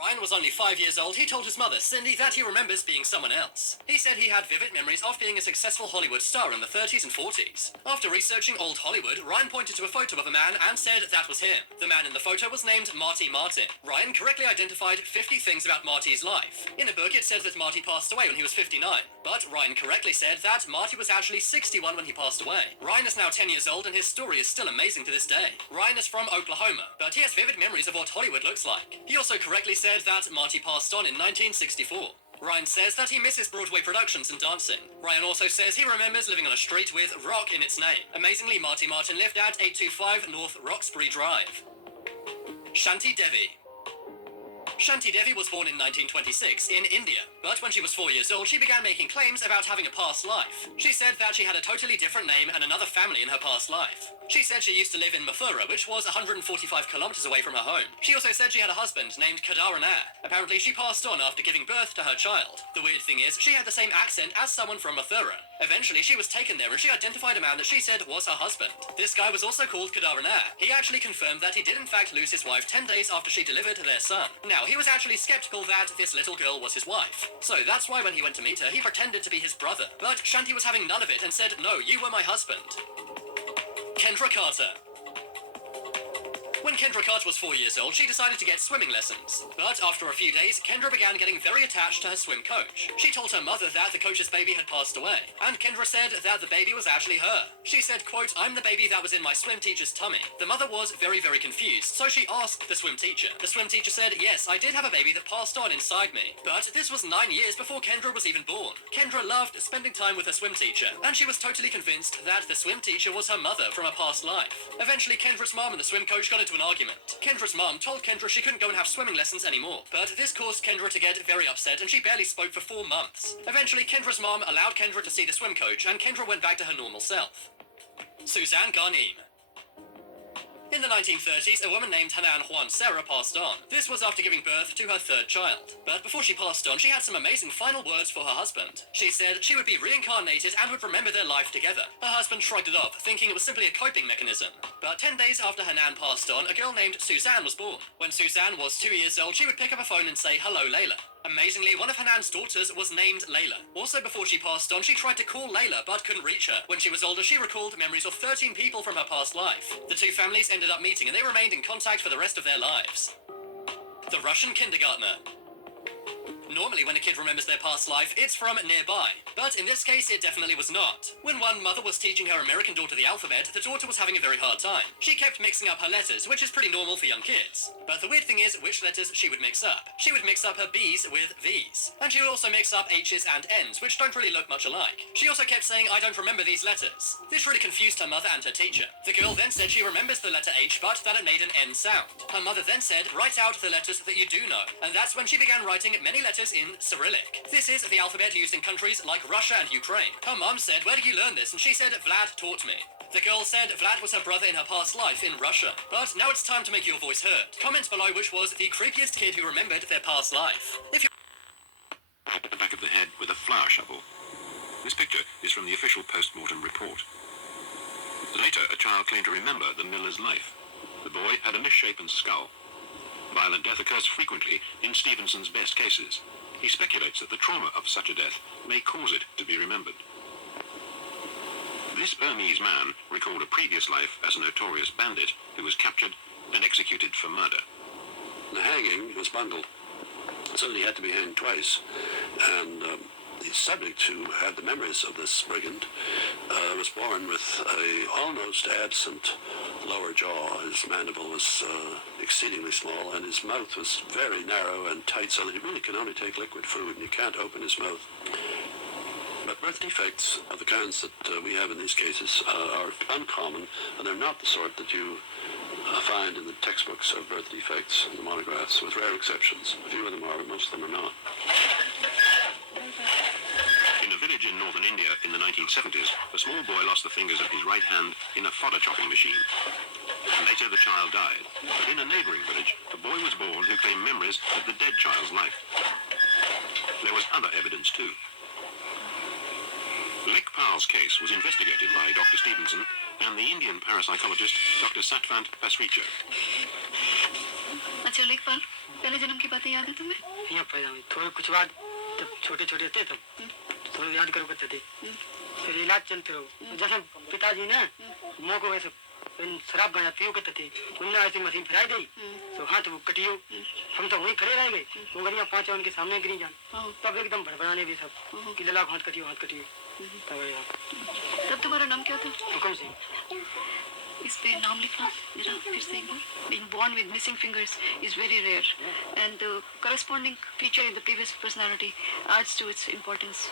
Ryan was only 5 years old. He told his mother, Cindy, that he remembers being someone else. He said he had vivid memories of being a successful Hollywood star in the 30s and 40s. After researching old Hollywood, Ryan pointed to a photo of a man and said that was him. The man in the photo was named Marty Martin. Ryan correctly identified 50 things about Marty's life. In a book, it said that Marty passed away when he was 59, but Ryan correctly said that Marty was actually 61 when he passed away. Ryan is now 10 years old and his story is still amazing to this day. Ryan is from Oklahoma, but he has vivid memories of what Hollywood looks like. He also correctly said that Marty passed on in 1964. Ryan says that he misses Broadway productions and dancing. Ryan also says he remembers living on a street with Rock in its name. Amazingly, Marty Martin lived at 825 North Roxbury Drive. Shanti Devi. Shanti Devi was born in 1926 in India, but when she was 4 years old, she began making claims about having a past life. She said that she had a totally different name and another family in her past life. She said she used to live in Mathura, which was 145 kilometers away from her home. She also said she had a husband named Kedar Nair. Apparently, she passed on after giving birth to her child. The weird thing is, she had the same accent as someone from Mathura. Eventually, she was taken there and she identified a man that she said was her husband. This guy was also called Kedar Nair. He actually confirmed that he did in fact lose his wife 10 days after she delivered their son. Now, he was actually skeptical that this little girl was his wife. So that's why when he went to meet her, he pretended to be his brother. But Shanti was having none of it and said, "No, you were my husband." Kendra Carter. When Kendra Carter was 4 years old, she decided to get swimming lessons. But after a few days, Kendra began getting very attached to her swim coach. She told her mother that the coach's baby had passed away, and Kendra said that the baby was actually her. She said, quote, "I'm the baby that was in my swim teacher's tummy." The mother was very, very confused, so she asked the swim teacher. The swim teacher said, "Yes, I did have a baby that passed on inside me." But this was 9 years before Kendra was even born. Kendra loved spending time with her swim teacher, and she was totally convinced that the swim teacher was her mother from a past life. Eventually, Kendra's mom and the swim coach got into an argument. Kendra's mom told Kendra she couldn't go and have swimming lessons anymore, but this caused Kendra to get very upset and she barely spoke for 4 months. Eventually, Kendra's mom allowed Kendra to see the swim coach and Kendra went back to her normal self. Suzanne Garneem. In the 1930s, a woman named Hanan Juan Serra passed on. This was after giving birth to her 3rd child. But before she passed on, she had some amazing final words for her husband. She said she would be reincarnated and would remember their life together. Her husband shrugged it off, thinking it was simply a coping mechanism. But 10 days after Hanan passed on, a girl named Suzanne was born. When Suzanne was 2 years old, she would pick up a phone and say, "Hello, Layla." Amazingly, one of Hanan's daughters was named Layla. Also, before she passed on, she tried to call Layla but couldn't reach her. When she was older, she recalled memories of 13 people from her past life. The two families ended up meeting and they remained in contact for the rest of their lives. The Russian kindergartner. Normally, when a kid remembers their past life, it's from nearby. But in this case, it definitely was not. When one mother was teaching her American daughter the alphabet, the daughter was having a very hard time. She kept mixing up her letters, which is pretty normal for young kids. But the weird thing is which letters she would mix up. She would mix up her B's with V's. And she would also mix up H's and N's, which don't really look much alike. She also kept saying, "I don't remember these letters." This really confused her mother and her teacher. The girl then said she remembers the letter H, but that it made an N sound. Her mother then said, "Write out the letters that you do know." And that's when she began writing many letters in Cyrillic. This is the alphabet used in countries like Russia and Ukraine. Her mom said, "Where did you learn this?" And she said, "Vlad taught me." The girl said Vlad was her brother in her past life in Russia. But now it's time to make your voice heard. Comment below which was the creepiest kid who remembered their past life. If you At the back of the head with a flower shovel. This picture is from the official post-mortem report. Later, a child claimed to remember the miller's life. The boy had a misshapen skull. Violent death occurs frequently in Stevenson's best cases. He speculates that the trauma of such a death may cause it to be remembered. This Burmese man recalled a previous life as a notorious bandit who was captured and executed for murder. The hanging was bundled, so he had to be hanged twice, and the subject, who had the memories of this brigand, was born with a almost absent lower jaw. His mandible was exceedingly small, and his mouth was very narrow and tight, so that he really can only take liquid food, and you can't open his mouth. But birth defects of the kinds that we have in these cases are uncommon, and they're not the sort that you find in the textbooks of birth defects and the monographs, with rare exceptions. A few of them are, but most of them are not. In a village in northern India in the 1970s, a small boy lost the fingers of his right hand in a fodder chopping machine. Later, the child died. But in a neighboring village, a boy was born who claimed memories of the dead child's life. There was other evidence too. Lekpal's case was investigated by Dr. Stevenson and the Indian parapsychologist Dr. Satvant Pasricha. Let's अच्छा लेखपाल, पहले जन्म की बातें याद है तुम्हें? यहाँ पैदा हुई थोड़ी कुछ बात जब छोटे छोटे थे तब थोड़ा याद करो करते थे। फिर इलाज चलते रहो। जैसे पिताजी ने मुँह को वैसे शराब गांजा पियो करते थे, उन्होंने ऐसी मशीन फिराई दी तो हाथ वो कटियो, हम तो वहीं खड़े रह गए, उंगलियां पांच उनके सामने गिरी जान, तब एकदम भड़बड़ाने भी सब कि लला हाथ कटियो हाथ कटियो। तब तुम्हारा नाम क्या था? हुक्म सिंह। इस पे नाम लिखना जरा फिर से एक बार. Being born with missing fingers is very rare, and the corresponding feature in the previous personality adds to its importance.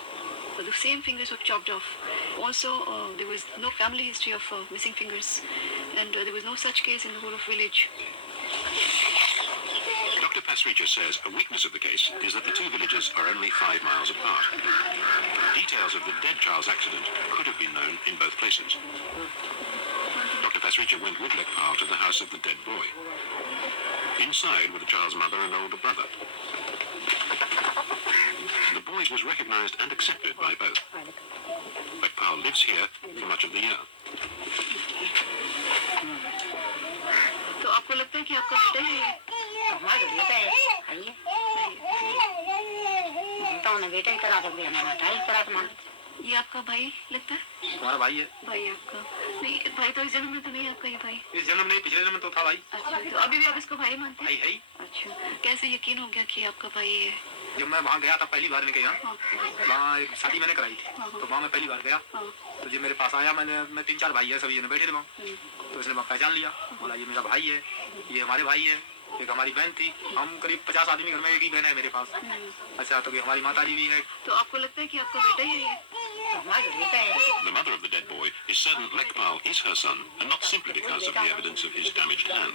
So the same fingers were chopped off. Also, there was no family history of missing fingers, and there was no such case in the whole of village. Dr. Pasricha says a weakness of the case is that the two villages are only 5 miles apart. Details of the dead child's accident could have been known in both places. Dr. Pasricha went with Lekpal to the house of the dead boy. Inside were the child's mother and older brother. The boy was recognized and accepted by both. Lekpal lives here for much of the year. तो आपको लगता है कि आपका बेटा ही है? हमारा बेटा है, आइए। तो उन्हें बेटा ही करा दोगे, हमारा टाइल करा तो मान। ये आपका भाई लगता है? हमारा भाई है। भाई आपका नहीं, भाई तो इस जन्म में तो नहीं आपका ये भाई। इस जन्म नहीं, पिछले जन्म तो था भाई। अच्छा, तो अभी भी आप इसको भाई मानते हैं? भाई है ही। अच्छा, कैसे यकीन हो गया कि आपका भाई है? जब मैं वहाँ गया था पहली बार में गया, वहाँ एक शादी मैंने कराई थी, तो वहाँ मैं पहली बार गया, तो जब मेरे पास आया मैं 3-4 भाई है, सभी जने बैठे थे वहाँ, तो इसने पहचान लिया, बोला ये मेरा भाई है, ये हमारे भाई है, एक हमारी बहन थी, हम करीब 50 आदमी घर में, एक ही बहन है मेरे पास। अच्छा, तो हमारी माता जी भी है। तो आपको लगता है कि आपका बेटा ही है? The mother of the dead boy is certain Lekpal is her son, and not simply because of the evidence of his damaged hand.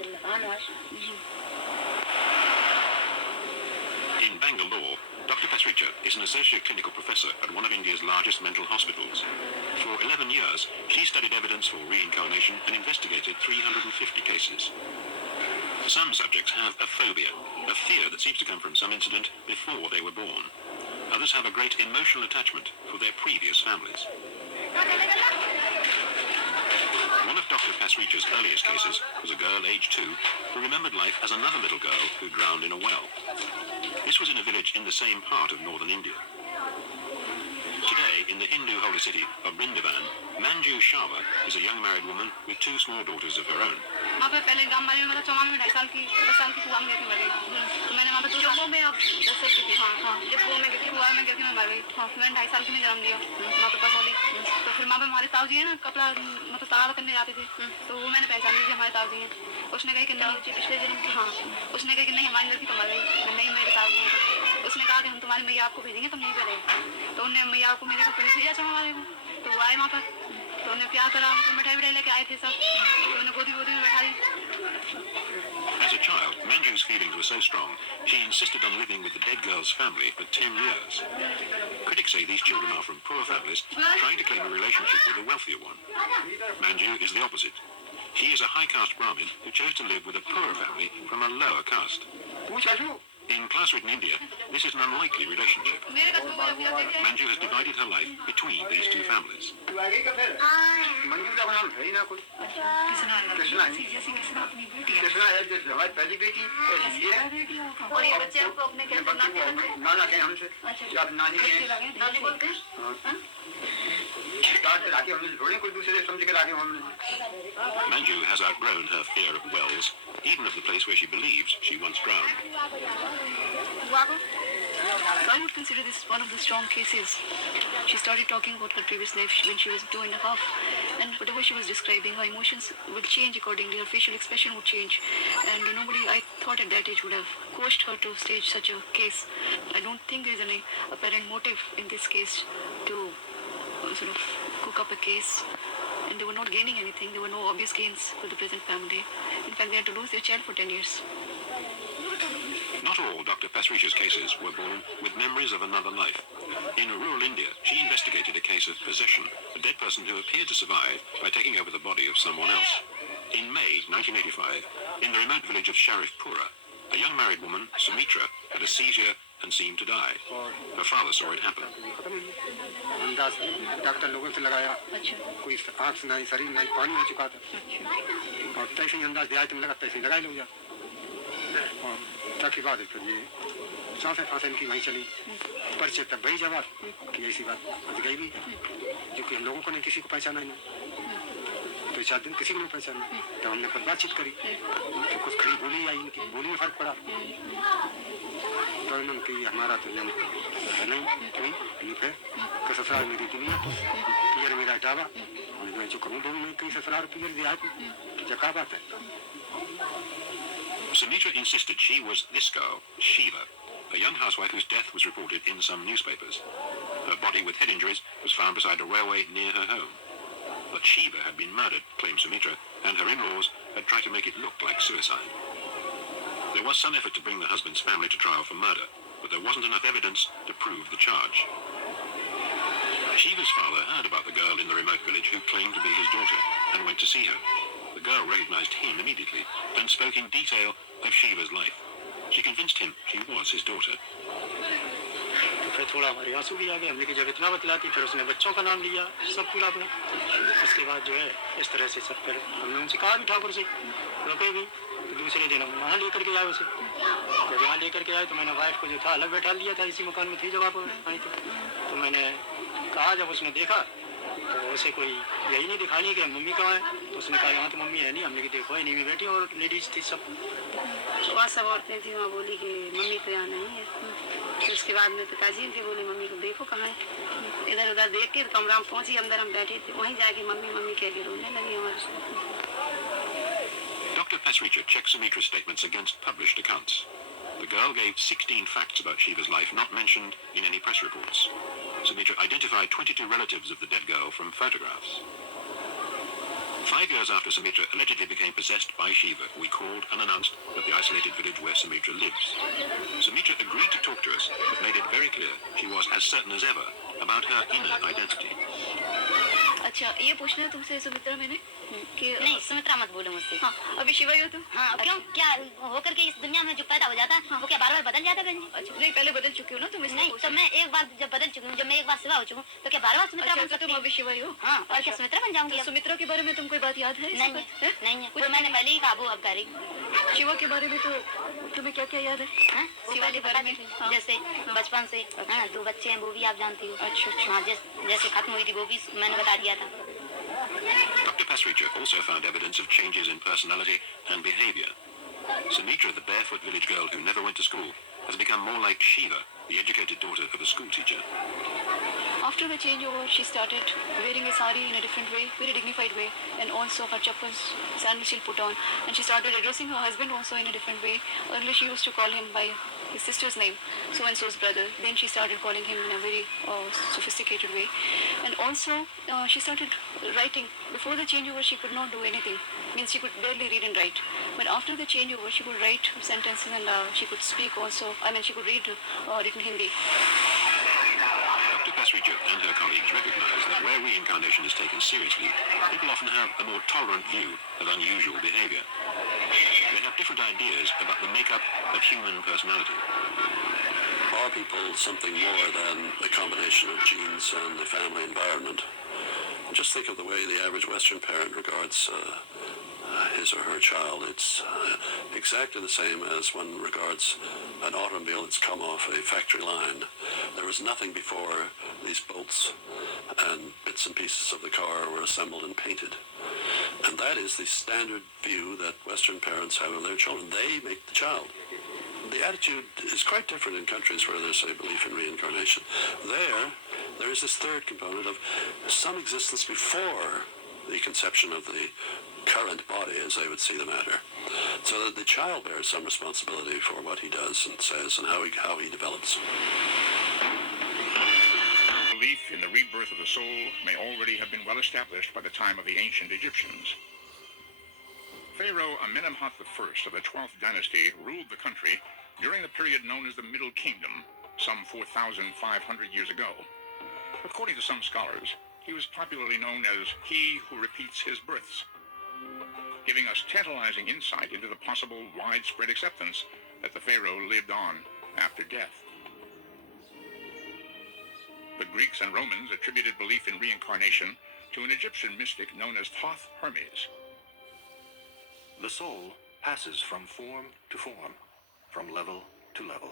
In Bangalore, Dr. Pasricha is an associate clinical professor at one of India's largest mental hospitals. For 11 years, she studied evidence for reincarnation and investigated 350 cases. Some subjects have a phobia, a fear that seems to come from some incident before they were born. Others have a great emotional attachment for their previous families. One of Dr. Pasricha's earliest cases was a girl aged 2 who remembered life as another little girl who drowned in a well. This was in a village in the same part of northern India. Today, in the Hindu holy city of Vrindavan, Manju Sharma is a young married woman with 2 small daughters of her own. वहाँ पे पहले गांव वाले में 10 साल की कुआं में गई थी, मर गई। तो मैंने वहाँ पे 2 साल में अब 10 साल की थी। हाँ, जब कुआं में गई थी, कुआं में गिरती मैं मर गई। हाँ, मैंने 2.5 साल की में जन्म लिया। माँ पे कसौली। तो फिर माँ पे हमारे ताऊ जी है ना, कपड़ा मतलब तगाड़ करने जाते थे, तो वो मैंने पहचान ली हमारे ताऊ जी हैं। उसने कहा कि नहीं पिछले जन्म की, हाँ, उसने कहा कि नहीं हमारी लड़की तो मर गई, नहीं मेरे ताऊ जी हैं। उसने कहा कि हम तुम्हारी मैया आपको भेजेंगे, तुम यहीं पे रहे। तो उन्हें मैया को मेरे को भेजा चढ़ा वाले को, तो वो आए वहाँ पर, तो उन्हें प्यार करा, उनको मिठाई लेके आए थे सब, तो उन्हें गोदी में बैठा दी। As a child, Manju's feelings were so strong, she insisted on living with the dead girl's family for 10 years. Critics say these children are from poor families trying to claim a relationship with a wealthier one. Manju is the opposite. He is a high-caste Brahmin who chose to live with a poorer family from a lower caste. In class-ridden India, this is an unlikely relationship. Manju has divided her life between these two families. Manju का नाम है ही ना कोई। कृष्णा है। कृष्णा है जो हमारी पहली बेटी ये है। और ये बच्चे आपको अपने क्या नाना कहें हमसे, या नानी कहें। नानी बोलते हैं? दांत लाके हमने जोड़े कोई दूसरे समझ के लाके हमने। Manju has outgrown her fear of wells, even of the place where she believes she once drowned. I would consider this one of the strong cases. She started talking about her previous life when she was 2.5, and whatever she was describing, her emotions would change accordingly, her facial expression would change, and nobody, I thought at that age, would have coached her to stage such a case. I don't think there is any apparent motive in this case to sort of cook up a case, and they were not gaining anything. There were no obvious gains for the present family. In fact, they had to lose their child for 10 years. Not all Dr. Pasricha's cases were born with memories of another life. In rural India, she investigated a case of possession, a dead person who appeared to survive by taking over the body of someone else. In May 1985, in the remote village of Sharifpura, a young married woman, Sumitra, had a seizure and seemed to die. Her father saw it happen. अंदाज doctor लोगों से लगाया, कोई आँख से नहीं, शरीर नहीं, पानी हो चुका था, और तैसे ही अंदाज दिया, तुम लगा तैसे लगाई लोग। और ताकि बाद फिर ये सांसें फांसें इनकी वहीं चली परिचय तब वही जवाब कि ऐसी बात आज गई भी जो कि हम लोगों को नहीं किसी को पहचाना ही नहीं 2-4 दिन किसी को नहीं पहचाना तो हमने फिर बातचीत करी तो कुछ खड़ी बोली आई इनकी बोली में फर्क पड़ा तो इन्होंने कि हमारा तो जन है नहीं कोई फिर कि ससुराल मेरी दुनिया पियर मेरा डावा और मैं जो कहूँ दूँ मैं कहीं ससुराल पियर दिया जका बात है. Sumitra insisted she was this girl, Shiva, a young housewife whose death was reported in some newspapers. Her body with head injuries was found beside a railway near her home. But Shiva had been murdered, claimed Sumitra, and her in-laws had tried to make it look like suicide. There was some effort to bring the husband's family to trial for murder, but there wasn't enough evidence to prove the charge. Shiva's father heard about the girl in the remote village who claimed to be his daughter and went to see her. The girl recognized him immediately and spoke in detail of Shiva's life. She convinced him she was his daughter. फिर थोड़ा हमारे आंसू भी आ गए हमने कि जब इतना बतलाती फिर उसने बच्चों का नाम लिया सब पूरा अपना उसके बाद जो है इस तरह से सब फिर हमने उनसे कहा भी ठाकुर से रुके भी तो दूसरे दिन हम वहाँ लेकर के आए उसे जब यहाँ लेकर के आए तो मैंने वाइफ को जो था अलग बैठा लिया था इसी मकान में थी जब आप आई तो मैंने कहा जब उसने देखा तो उसे कोई यही नहीं दिखानी कि मम्मी कहाँ है तो उसने कहा यहाँ तो मम्मी है नहीं हमने कि देखो है नहीं में बैठी और लेडीज थी सब वहाँ सब औरतें थी वहाँ बोली कि मम्मी तो यहाँ नहीं है फिर उसके बाद में पिताजी उनके बोले मम्मी को देखो कहाँ है इधर उधर देख के कमरा में पहुँची अंदर हम बैठे थे वहीं जाके मम्मी मम्मी कह के रोने लगी हमारे. Dr. Pasricha checked Sumitra's statements against published accounts. The girl gave 16 facts about Shiva's life not mentioned in any press reports. Sumitra identified 22 relatives of the dead girl from photographs. 5 years after Sumitra allegedly became possessed by Shiva, we called and announced that the isolated village where Sumitra lives. Sumitra agreed to talk to us, but made it very clear she was as certain as ever about her inner identity. अच्छा ये पूछना है तुमसे सुमित्रा मैंने कि नहीं सुमित्रा मत बोलो मुझसे. हाँ अभी शिवा ही हो तुम. हाँ क्यों क्या होकर के इस दुनिया में जो पैदा हो जाता है वो क्या बार बार बदल जाता है बहन जी. अच्छा नहीं पहले बदल चुकी हो ना तुम. नहीं तो मैं एक बार जब बदल चुकी हूँ जब मैं एक बार शिवा हो चुकी हूँ तो क्या बार बार सुमित्रा बन सकती तुम अभी शिवा ही हो. हाँ और क्या सुमित्रा बन जाऊंगी. सुमित्रा के बारे में तुमको बात याद है? नहीं है नहीं है कुछ मैंने पहले ही काबू अब करी. शिवा के बारे में तो तुम्हें क्या क्या याद है? शिवा के बारे में जैसे बचपन से हाँ 2 बच्चे हैं वो भी आप जानती हो. अच्छा हाँ जैसे खत्म हुई थी वो भी मैंने बता दिया था. Dr. Pasricha also found evidence of changes in personality and behavior. Sumitra, the barefoot village girl who never went to school, has become more like Shiva, the educated daughter of a school teacher. After the changeover, she started wearing a sari in a different way, very dignified way, and also her chappals, sandals she'll put on. And she started addressing her husband also in a different way. Earlier she used to call him by his sister's name, so-and-so's brother. Then she started calling him in a very sophisticated way. And also she started writing. Before the changeover, she could not do anything. Means she could barely read and write. But after the changeover, she could write sentences and she could speak also. I mean, she could read written Hindi. Dr. Pasricha and her colleagues recognize that where reincarnation is taken seriously, people often have a more tolerant view of unusual behavior. They have different ideas about the makeup of human personality. Are people something more than a combination of genes and the family environment? Just think of the way the average Western parent regards his or her child. It's exactly the same as one regards an automobile that's come off a factory line. There was nothing before these bolts and bits and pieces of the car were assembled and painted. And that is the standard view that Western parents have of their children. They make the child. The attitude is quite different in countries where there's a belief in reincarnation. There is this third component of some existence before the conception of the current body, as they would see the matter. So that the child bears some responsibility for what he does and says and how he develops. Belief in the rebirth of the soul may already have been well established by the time of the ancient Egyptians. Pharaoh Amenemhat I of the 12th dynasty ruled the country during the period known as the Middle Kingdom, some 4,500 years ago. According to some scholars, he was popularly known as he who repeats his births, giving us tantalizing insight into the possible widespread acceptance that the pharaoh lived on after death. The Greeks and Romans attributed belief in reincarnation to an Egyptian mystic known as Thoth Hermes. The soul passes from form to form, from level to level,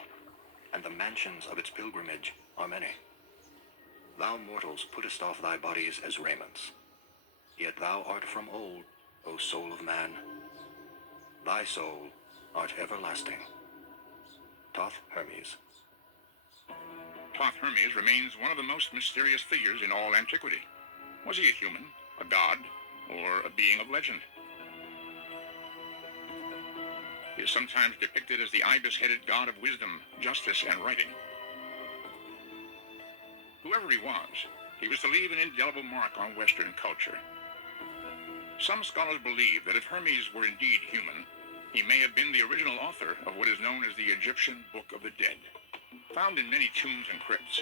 and the mansions of its pilgrimage are many. Thou mortals puttest off thy bodies as raiments, yet thou art from old, O soul of man. Thy soul art everlasting. Thoth Hermes. Thoth Hermes remains one of the most mysterious figures in all antiquity. Was he a human, a god, or a being of legend? He is sometimes depicted as the ibis-headed god of wisdom, justice, and writing. Whoever he was to leave an indelible mark on Western culture. Some scholars believe that if Hermes were indeed human, he may have been the original author of what is known as the Egyptian Book of the Dead. Found in many tombs and crypts,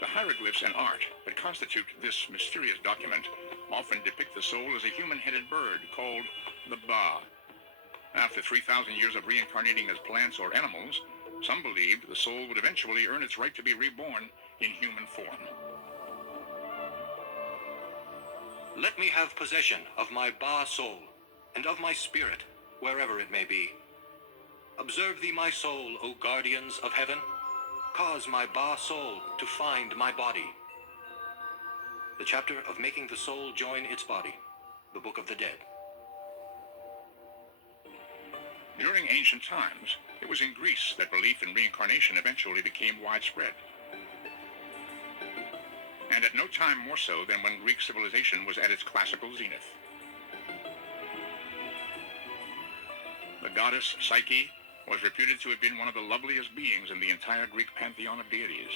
the hieroglyphs and art that constitute this mysterious document often depict the soul as a human-headed bird called the Ba. After 3,000 years of reincarnating as plants or animals, some believed the soul would eventually earn its right to be reborn in human form. Let me have possession of my Ba soul, and of my spirit, wherever it may be. Observe thee my soul, O guardians of heaven. Cause my Ba soul to find my body. The chapter of making the soul join its body, the Book of the Dead. During ancient times, it was in Greece that belief in reincarnation eventually became widespread. And at no time more so than when Greek civilization was at its classical zenith. The goddess Psyche was reputed to have been one of the loveliest beings in the entire Greek pantheon of deities.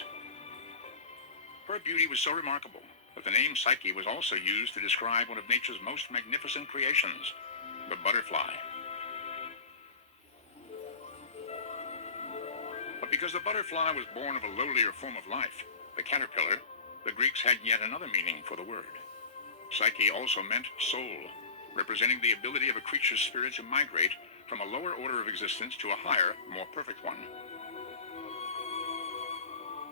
Her beauty was so remarkable that the name Psyche was also used to describe one of nature's most magnificent creations, the butterfly. But because the butterfly was born of a lowlier form of life, the caterpillar, the Greeks had yet another meaning for the word. Psyche also meant soul, representing the ability of a creature's spirit to migrate from a lower order of existence to a higher, more perfect one.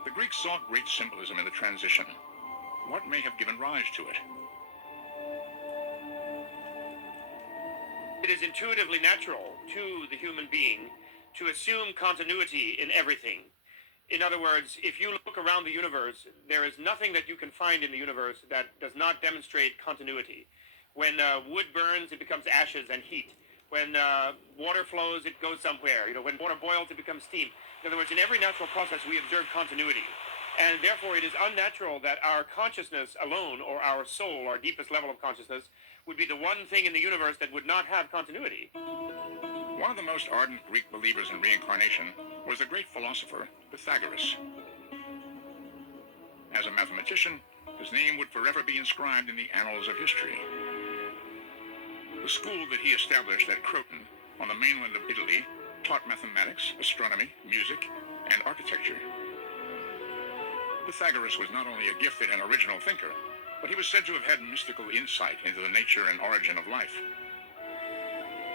The Greeks saw great symbolism in the transition. What may have given rise to it? It is intuitively natural to the human being to assume continuity in everything. In other words, if you look around the universe, there is nothing that you can find in the universe that does not demonstrate continuity. When wood burns, it becomes ashes and heat. When water flows, it goes somewhere. When water boils, it becomes steam. In other words, in every natural process, we observe continuity. And therefore, it is unnatural that our consciousness alone, or our soul, our deepest level of consciousness, would be the one thing in the universe that would not have continuity. One of the most ardent Greek believers in reincarnation was the great philosopher Pythagoras. As a mathematician, his name would forever be inscribed in the annals of history. The school that he established at Croton, on the mainland of Italy, taught mathematics, astronomy, music, and architecture. Pythagoras was not only a gifted and original thinker, but he was said to have had mystical insight into the nature and origin of life.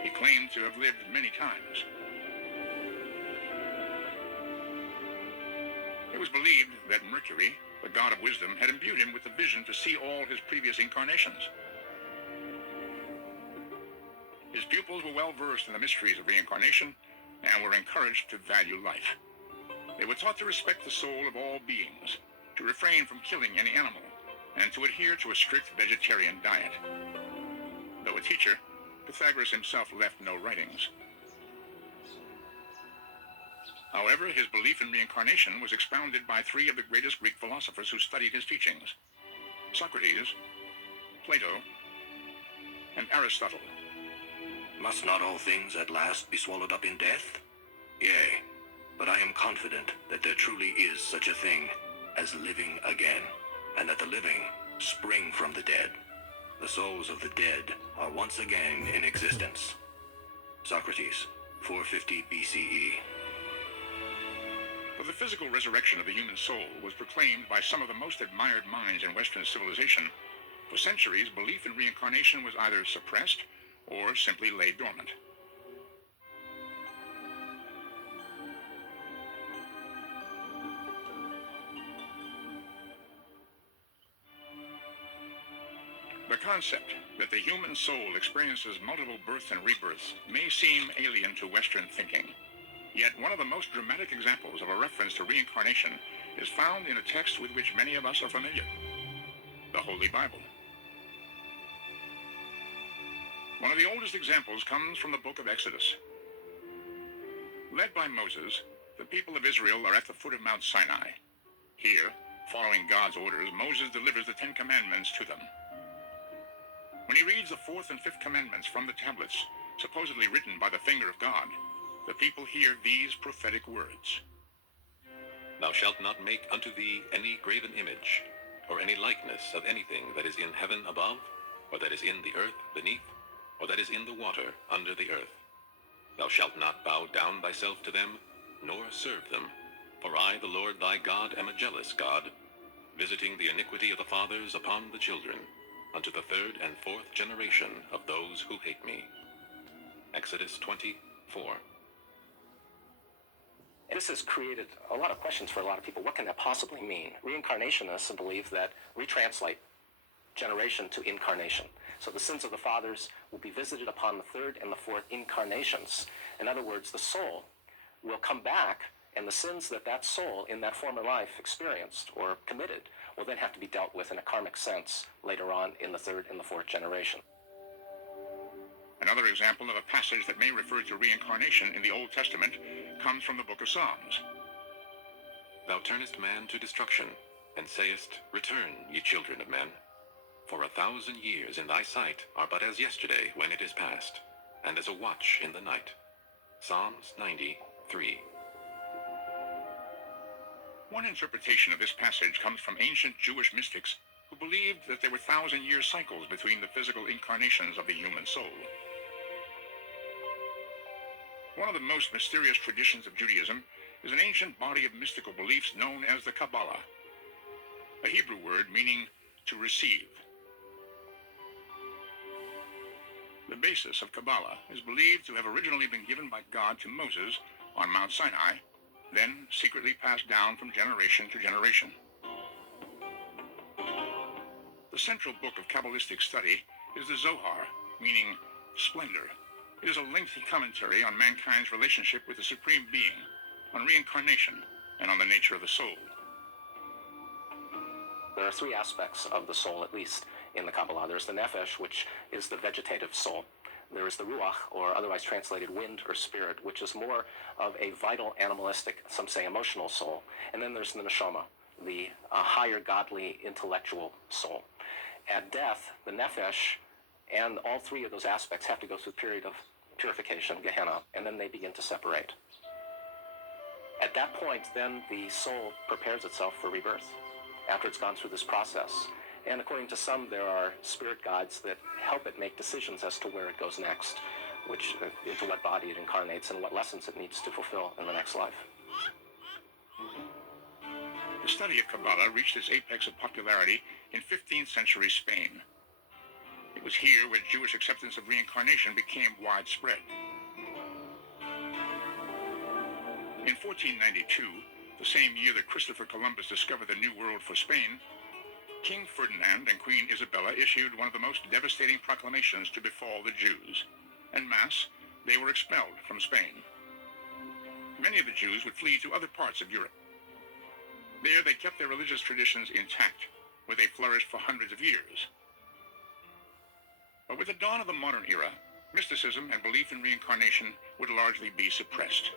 He claimed to have lived many times. It was believed that Mercury, the god of wisdom, had imbued him with the vision to see all his previous incarnations. His pupils were well versed in the mysteries of reincarnation and were encouraged to value life. They were taught to respect the soul of all beings, to refrain from killing any animal, and to adhere to a strict vegetarian diet. Though a teacher, Pythagoras himself left no writings. However, his belief in reincarnation was expounded by three of the greatest Greek philosophers who studied his teachings: Socrates, Plato, and Aristotle. Must not all things at last be swallowed up in death? Yea, but I am confident that there truly is such a thing as living again, and that the living spring from the dead. The souls of the dead are once again in existence. Socrates, 450 BCE. But the physical resurrection of the human soul was proclaimed by some of the most admired minds in Western civilization. For centuries, belief in reincarnation was either suppressed or simply lay dormant. The concept that the human soul experiences multiple births and rebirths may seem alien to Western thinking. Yet one of the most dramatic examples of a reference to reincarnation is found in a text with which many of us are familiar, the Holy Bible. One of the oldest examples comes from the book of Exodus. Led by Moses, the people of Israel are at the foot of Mount Sinai. Here, following God's orders, Moses delivers the Ten Commandments to them. When he reads the fourth and fifth commandments from the tablets, supposedly written by the finger of God, the people hear these prophetic words. Thou shalt not make unto thee any graven image, or any likeness of anything that is in heaven above, or that is in the earth beneath, or that is in the water under the earth. Thou shalt not bow down thyself to them, nor serve them. For I, the Lord thy God, am a jealous God, visiting the iniquity of the fathers upon the children, unto the third and fourth generation of those who hate me. Exodus 20:4. This has created a lot of questions for a lot of people. What can that possibly mean? Reincarnationists believe that retranslate generation to incarnation. So the sins of the fathers will be visited upon the third and the fourth incarnations. In other words, the soul will come back, and the sins that that soul in that former life experienced or committed will then have to be dealt with in a karmic sense later on in the third and the fourth generation. Another example of a passage that may refer to reincarnation in the Old Testament comes from the book of Psalms. Thou turnest man to destruction, and sayest, Return, ye children of men. For 1,000 years in thy sight are but as yesterday when it is past, and as a watch in the night. Psalms 90:3. One interpretation of this passage comes from ancient Jewish mystics who believed that there were 1,000-year cycles between the physical incarnations of the human soul. One of the most mysterious traditions of Judaism is an ancient body of mystical beliefs known as the Kabbalah, a Hebrew word meaning to receive. The basis of Kabbalah is believed to have originally been given by God to Moses on Mount Sinai, then secretly passed down from generation to generation. The central book of Kabbalistic study is the Zohar, meaning splendor. It is a lengthy commentary on mankind's relationship with the Supreme Being, on reincarnation, and on the nature of the soul. There are three aspects of the soul, at least, in the Kabbalah. There's the Nefesh, which is the vegetative soul. There is the Ruach, or otherwise translated wind or spirit, which is more of a vital, animalistic, some say emotional soul. And then there's the Neshama, the higher godly intellectual soul. At death, the Nefesh and all three of those aspects have to go through a period of purification, Gehenna, and then they begin to separate. At that point, then the soul prepares itself for rebirth after it's gone through this process. And according to some, there are spirit guides that help it make decisions as to where it goes next, which into what body it incarnates and what lessons it needs to fulfill in the next life. The study of Kabbalah reached its apex of popularity in 15th century Spain. It was here where Jewish acceptance of reincarnation became widespread. In 1492, the same year that Christopher Columbus discovered the New World for Spain, King Ferdinand and Queen Isabella issued one of the most devastating proclamations to befall the Jews. En masse, they were expelled from Spain. Many of the Jews would flee to other parts of Europe. There they kept their religious traditions intact, where they flourished for hundreds of years. But with the dawn of the modern era, mysticism and belief in reincarnation would largely be suppressed.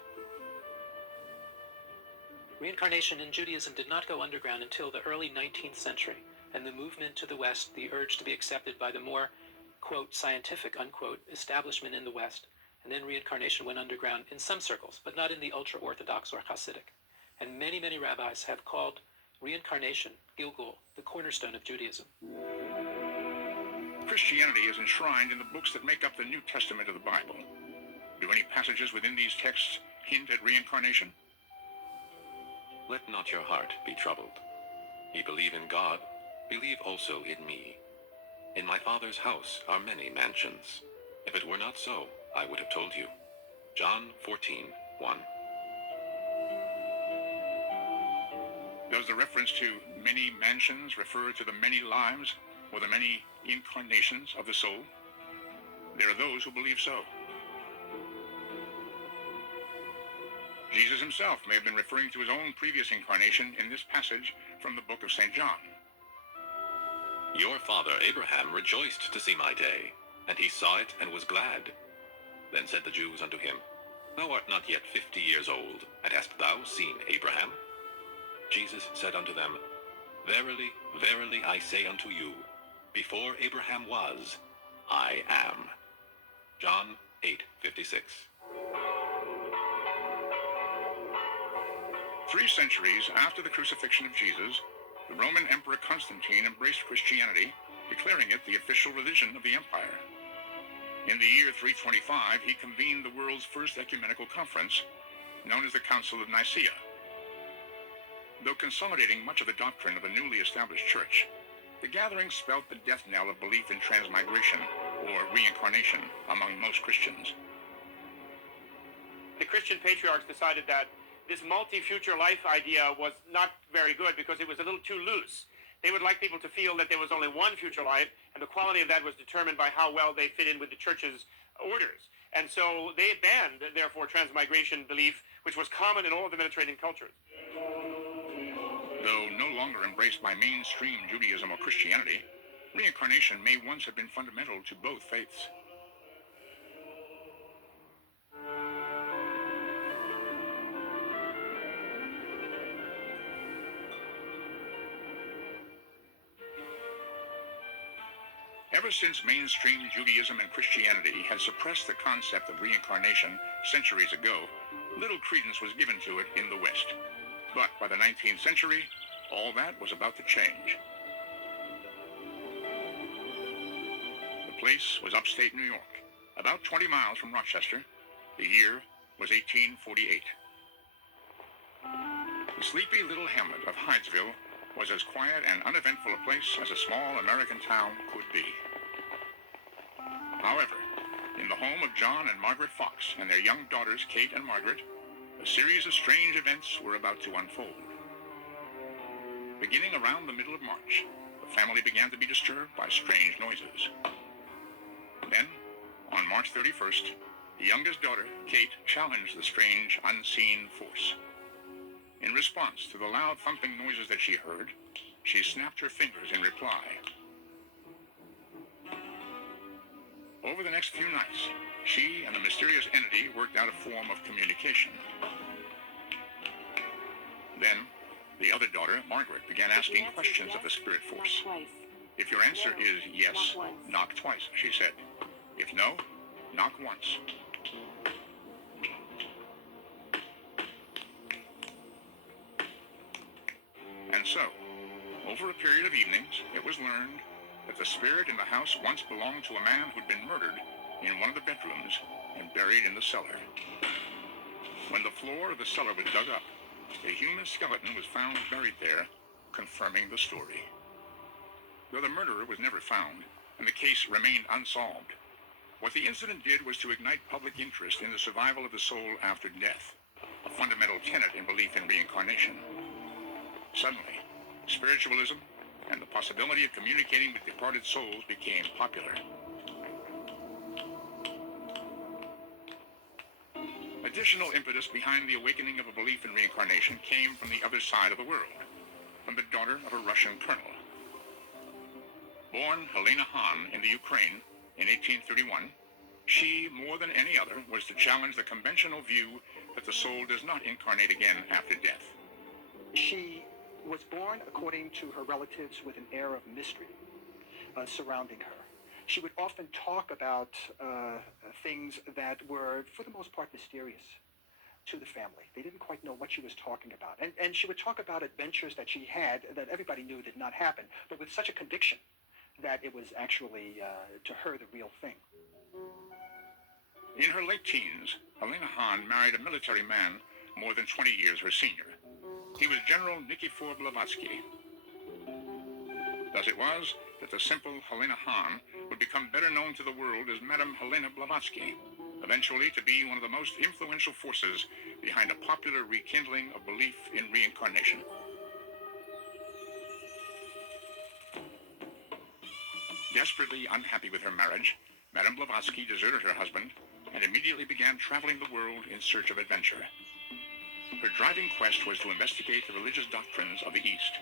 Reincarnation in Judaism did not go underground until the early 19th century, and the movement to the West, the urge to be accepted by the more, quote, scientific, unquote, establishment in the West, and then reincarnation went underground in some circles, but not in the ultra-Orthodox or Hasidic. And many, many rabbis have called reincarnation, Gilgul, the cornerstone of Judaism. Christianity is enshrined in the books that make up the New Testament of the Bible. Do any passages within these texts hint at reincarnation? Let not your heart be troubled. Ye believe in God, believe also in me. In my Father's house are many mansions. If it were not so, I would have told you. John 14:1. Does the reference to many mansions refer to the many lives or the many incarnations of the soul? There are those who believe so. Jesus himself may have been referring to his own previous incarnation in this passage from the book of St. John. Your father Abraham rejoiced to see my day, and he saw it and was glad. Then said the Jews unto him, Thou art not yet 50 years old, and hast thou seen Abraham? Jesus said unto them, Verily, verily, I say unto you, before Abraham was, I am. John 8:56. 3 centuries after the crucifixion of Jesus, the Roman Emperor Constantine embraced Christianity, declaring it the official religion of the empire. In the year 325, he convened the world's first ecumenical conference, known as the Council of Nicaea. Though consolidating much of the doctrine of the newly established church, the gathering spelt the death knell of belief in transmigration, or reincarnation, among most Christians. The Christian patriarchs decided that this multi-future life idea was not very good because it was a little too loose. They would like people to feel that there was only one future life, and the quality of that was determined by how well they fit in with the church's orders. And so they banned, therefore, transmigration belief, which was common in all of the Mediterranean cultures. Though no longer embraced by mainstream Judaism or Christianity, reincarnation may once have been fundamental to both faiths. Ever since mainstream Judaism and Christianity had suppressed the concept of reincarnation centuries ago, little credence was given to it in the West. But by the 19th century, all that was about to change. The place was upstate New York, about 20 miles from Rochester. The year was 1848. The sleepy little hamlet of Hydesville was as quiet and uneventful a place as a small American town could be. However, in the home of John and Margaret Fox and their young daughters, Kate and Margaret, a series of strange events were about to unfold. Beginning around the middle of March, the family began to be disturbed by strange noises. Then, on March 31st, the youngest daughter, Kate, challenged the strange, unseen force. In response to the loud thumping noises that she heard, she snapped her fingers in reply. Over the next few nights, she and the mysterious entity worked out a form of communication. Then, the other daughter, Margaret, began asking questions of the spirit force. If your answer is yes, knock twice, she said. If no, knock once. And so, over a period of evenings, it was learned that the spirit in the house once belonged to a man who'd been murdered in one of the bedrooms and buried in the cellar. When the floor of the cellar was dug up, a human skeleton was found buried there, confirming the story. Though the murderer was never found, and the case remained unsolved, what the incident did was to ignite public interest in the survival of the soul after death, a fundamental tenet in belief in reincarnation. Suddenly, spiritualism and the possibility of communicating with departed souls became popular. Additional impetus behind the awakening of a belief in reincarnation came from the other side of the world, from the daughter of a Russian colonel. Born Helena Hahn in the Ukraine in 1831, she, more than any other, was to challenge the conventional view that the soul does not incarnate again after death. She was born, according to her relatives, with an air of mystery surrounding her. She would often talk about things that were, for the most part, mysterious to the family. They didn't quite know what she was talking about. And she would talk about adventures that she had that everybody knew did not happen, but with such a conviction that it was actually, to her, the real thing. In her late teens, Helena Hahn married a military man more than 20 years her senior. He was General Nikifor Blavatsky. Thus it was that the simple Helena Hahn would become better known to the world as Madame Helena Blavatsky, eventually to be one of the most influential forces behind a popular rekindling of belief in reincarnation. Desperately unhappy with her marriage, Madame Blavatsky deserted her husband and immediately began traveling the world in search of adventure. Her driving quest was to investigate the religious doctrines of the East.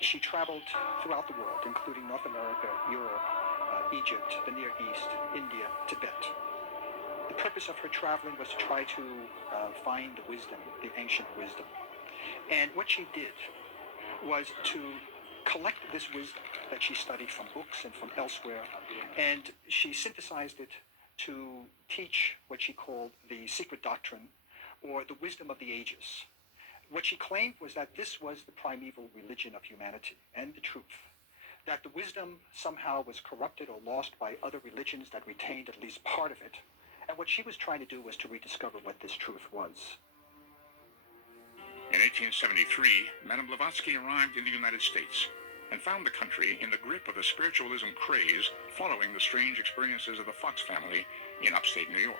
She traveled throughout the world, including North America, Europe, Egypt, the Near East, India, Tibet. The purpose of her traveling was to try to find the wisdom, the ancient wisdom. And what she did was to collect this wisdom that she studied from books and from elsewhere, and she synthesized it to teach what she called the secret doctrine, or the wisdom of the ages. What she claimed was that this was the primeval religion of humanity and the truth, that the wisdom somehow was corrupted or lost by other religions that retained at least part of it, and what she was trying to do was to rediscover what this truth was. In 1873, Madame Blavatsky arrived in the United States and found the country in the grip of a spiritualism craze following the strange experiences of the Fox family in upstate New York.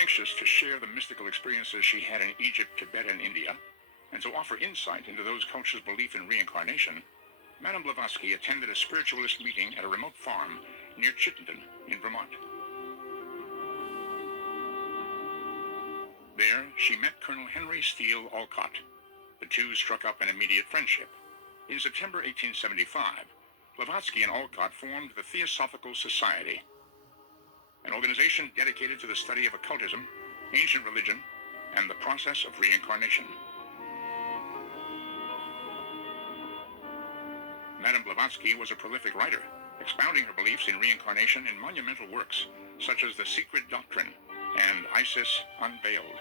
Anxious to share the mystical experiences she had in Egypt, Tibet, and India, and to offer insight into those cultures' belief in reincarnation, Madame Blavatsky attended a spiritualist meeting at a remote farm near Chittenden in Vermont. There, she met Colonel Henry Steele Olcott. The two struck up an immediate friendship. In September 1875, Blavatsky and Olcott formed the Theosophical Society, an organization dedicated to the study of occultism, ancient religion, and the process of reincarnation. Madame Blavatsky was a prolific writer, expounding her beliefs in reincarnation in monumental works such as The Secret Doctrine and Isis Unveiled.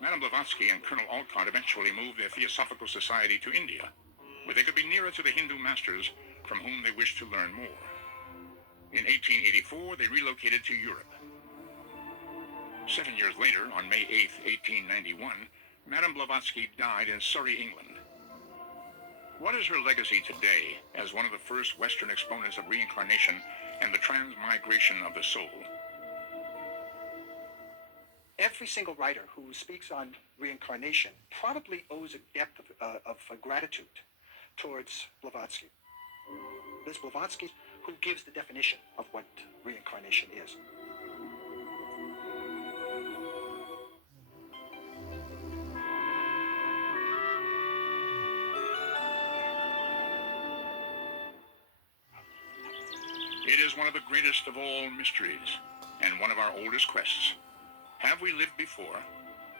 Madame Blavatsky and Colonel Olcott eventually moved their Theosophical Society to India, where they could be nearer to the Hindu masters from whom they wished to learn more. In 1884, they relocated to Europe. 7 years later, on May 8, 1891, Madame Blavatsky died in Surrey, England. What is her legacy today as one of the first Western exponents of reincarnation and the transmigration of the soul? Every single writer who speaks on reincarnation probably owes a depth of gratitude towards Blavatsky. This Blavatsky who gives the definition of what reincarnation is. It is one of the greatest of all mysteries, and one of our oldest quests. Have we lived before?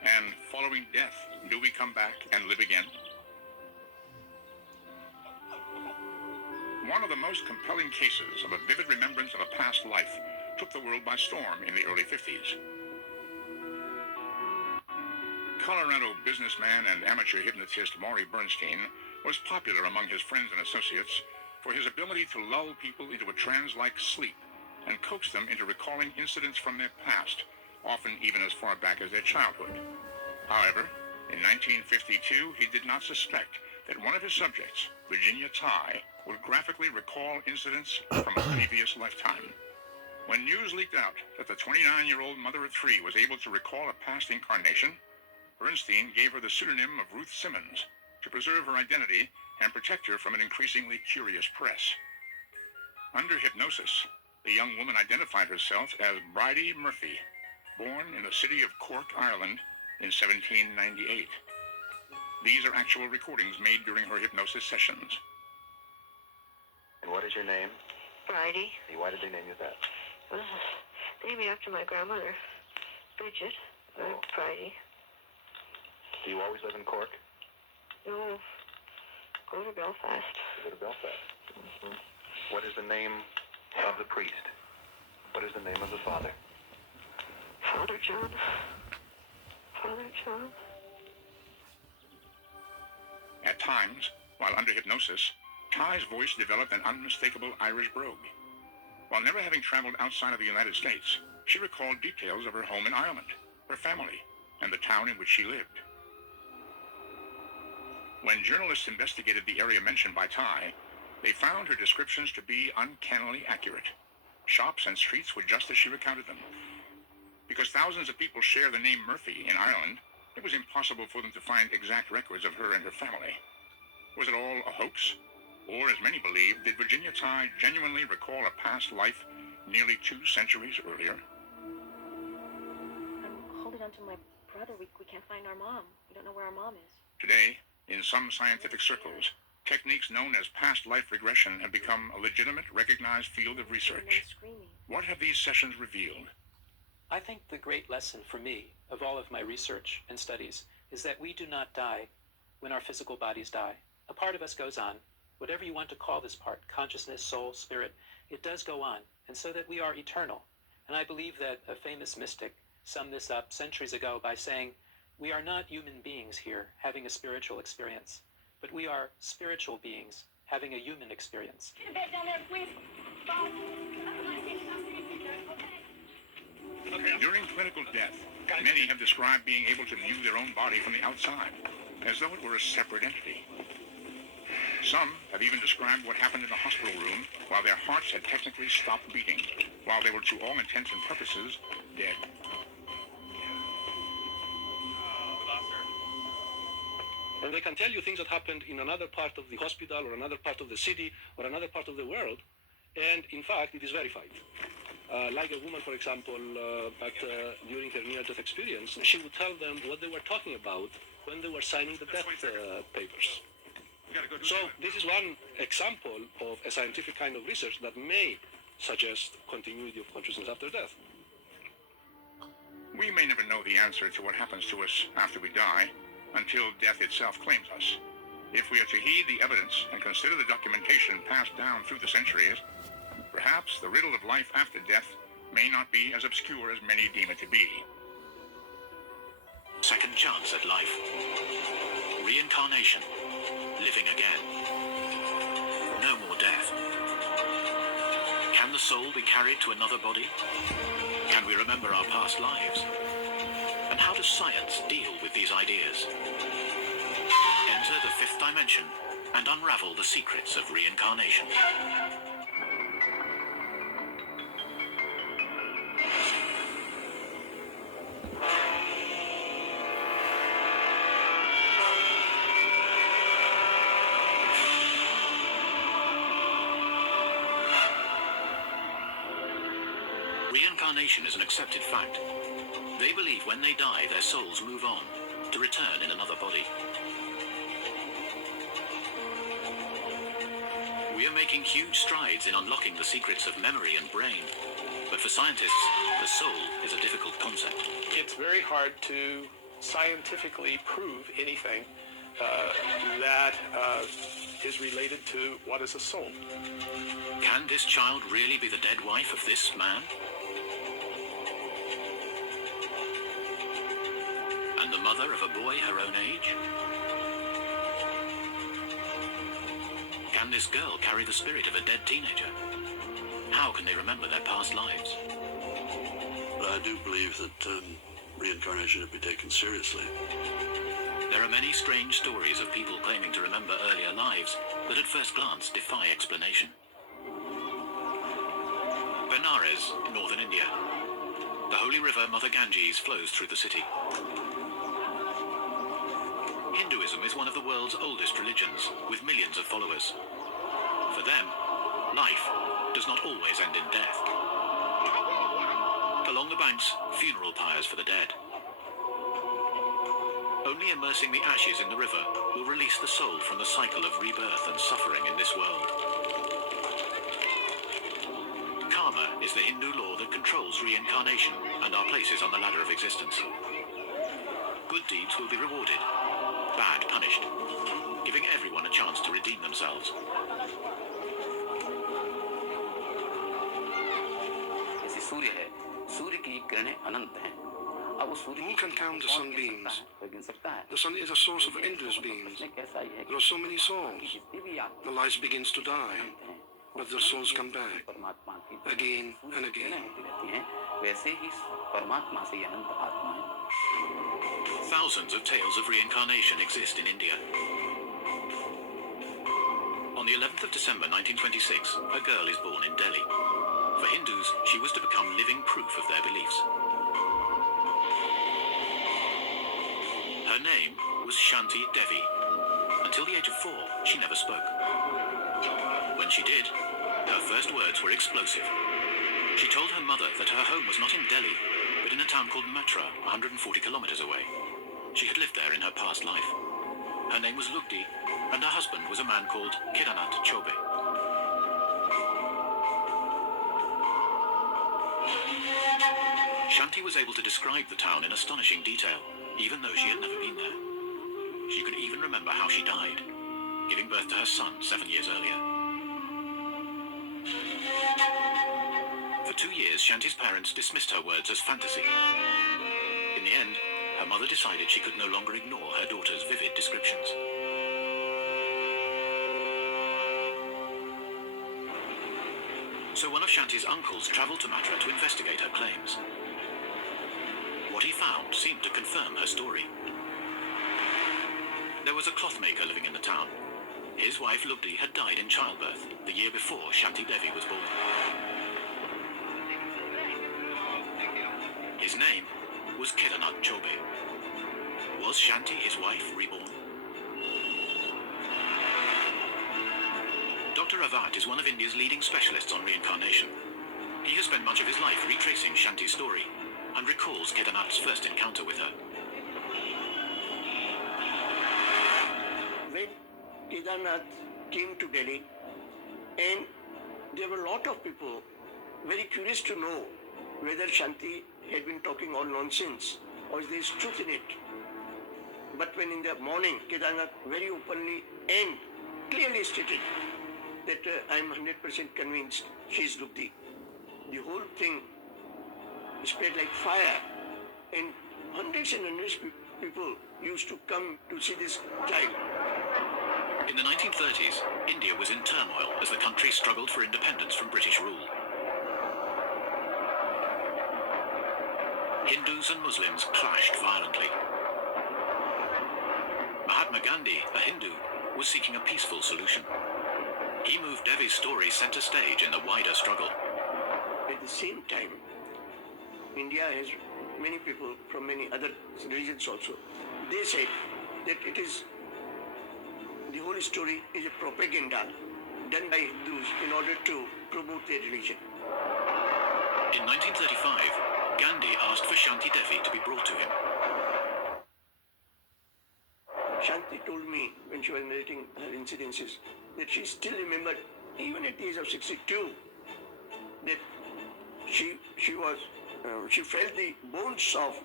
And following death, do we come back and live again? One of the most compelling cases of a vivid remembrance of a past life took the world by storm in the early 50s. Colorado businessman and amateur hypnotist Maury Bernstein was popular among his friends and associates for his ability to lull people into a trance-like sleep and coax them into recalling incidents from their past, often even as far back as their childhood. However, in 1952, he did not suspect that one of his subjects, Virginia Tighe, would graphically recall incidents from a previous lifetime. When news leaked out that the 29-year-old mother of three was able to recall a past incarnation, Bernstein gave her the pseudonym of Ruth Simmons to preserve her identity and protect her from an increasingly curious press. Under hypnosis, the young woman identified herself as Bridie Murphy, born in the city of Cork, Ireland, in 1798. These are actual recordings made during her hypnosis sessions. And what is your name? Bridie. Why did they name you that? Well, they named me after my grandmother, Bridget. Bridie. Do you always live in Cork? No. Go to Belfast. You go to Belfast. Mm-hmm. What is the name of the priest? What is the name of the father? Father John. Father John. At times, while under hypnosis, Tighe's voice developed an unmistakable Irish brogue. While never having traveled outside of the United States, she recalled details of her home in Ireland, her family, and the town in which she lived. When journalists investigated the area mentioned by Tighe, they found her descriptions to be uncannily accurate. Shops and streets were just as she recounted them. Because thousands of people share the name Murphy in Ireland, it was impossible for them to find exact records of her and her family. Was it all a hoax? Or, as many believe, did Virginia Tighe genuinely recall a past life nearly 2 centuries earlier? down to my brother. We can't find our mom. We don't know where our mom is. Today, in some scientific circles, techniques known as past life regression have become a legitimate, recognized field of research. What have these sessions revealed? I think the great lesson for me of all of my research and studies is that we do not die when our physical bodies die. A part of us goes on. Whatever you want to call this part, consciousness, soul, spirit, it does go on, and so that we are eternal. And I believe that a famous mystic summed this up centuries ago by saying, we are not human beings here having a spiritual experience, but we are spiritual beings having a human experience. During clinical death, many have described being able to view their own body from the outside, as though it were a separate entity. Some have even described what happened in the hospital room while their hearts had technically stopped beating, while they were to all intents and purposes dead. And they can tell you things that happened in another part of the hospital or another part of the city or another part of the world, and in fact it is verified. Like a woman, for example, during her near-death experience, she would tell them what they were talking about when they were signing the death papers. So this is one example of a scientific kind of research that may suggest continuity of consciousness after death. We may never know the answer to what happens to us after we die until death itself claims us. If we are to heed the evidence and consider the documentation passed down through the centuries, perhaps the riddle of life after death may not be as obscure as many deem it to be. Second chance at life. Reincarnation. Living again. No more death. Can the soul be carried to another body? Can we remember our past lives? And how does science deal with these ideas? Enter the fifth dimension and unravel the secrets of reincarnation. Reincarnation is an accepted fact. They believe when they die, their souls move on, to return in another body. We are making huge strides in unlocking the secrets of memory and brain. But for scientists, the soul is a difficult concept. It's very hard to scientifically prove anything that is related to what is a soul. Can this child really be the dead wife of this man? And the mother of a boy her own age? Can this girl carry the spirit of a dead teenager? How can they remember their past lives? But I do believe that reincarnation should be taken seriously. There are many strange stories of people claiming to remember earlier lives that at first glance defy explanation. Benares, northern India. The holy river Mother Ganges flows through the city. Hinduism is one of the world's oldest religions, with millions of followers. For them, life does not always end in death. Along the banks, funeral pyres for the dead. Only immersing the ashes in the river will release the soul from the cycle of rebirth and suffering in this world. Karma is the Hindu law that controls reincarnation and our places on the ladder of existence. Good deeds will be rewarded, bad punished, giving everyone a chance to redeem themselves. Who can count the sunbeams? The sun is a source of endless beams. There are so many souls. The light begins to die, but their souls come back, again and again. Thousands of tales of reincarnation exist in India. On the 11th of December 1926, a girl is born in Delhi. For Hindus, she was to become living proof of their beliefs. Her name was Shanti Devi. Until the age of 4, she never spoke. When she did, her first words were explosive. She told her mother that her home was not in Delhi, but in a town called Matra, 140 kilometers away. She had lived there in her past life. Her name was Lugdi, and her husband was a man called Kedarnath Chobe. Shanti was able to describe the town in astonishing detail, even though she had never been there. She could even remember how she died, giving birth to her son 7 years earlier. For 2 years, Shanti's parents dismissed her words as fantasy. In the end, her mother decided she could no longer ignore her daughter's vivid descriptions. So one of Shanti's uncles travelled to Matra to investigate her claims. What he found seemed to confirm her story. There was a clothmaker living in the town. His wife Lugdi had died in childbirth the year before Shanti Devi was born. His name was Kedarnath Chobe. Was Shanti his wife reborn? Dr. Avat is one of India's leading specialists on reincarnation. He has spent much of his life retracing Shanti's story and recalls Kedarnath's first encounter with her. When Kedarnath came to Delhi, and there were a lot of people very curious to know whether Shanti had been talking all nonsense or there is truth in it. But when in the morning Kedarnath very openly and clearly stated that I am 100% convinced she is Lugdi, the whole thing spread like fire, and hundreds and hundreds of people used to come to see this child. In the 1930s, India was in turmoil as the country struggled for independence from British rule. Hindus and Muslims clashed violently. Mahatma Gandhi, a Hindu, was seeking a peaceful solution. He moved Devi's story center stage in the wider struggle. At the same time, India has many people from many other religions also. They said that it is, the whole story is a propaganda done by Hindus in order to promote their religion. In 1935, Gandhi asked for Shanti Devi to be brought to him. Shanti told me when she was narrating her incidences that she still remembered, even at the age of 62, that she felt the bones of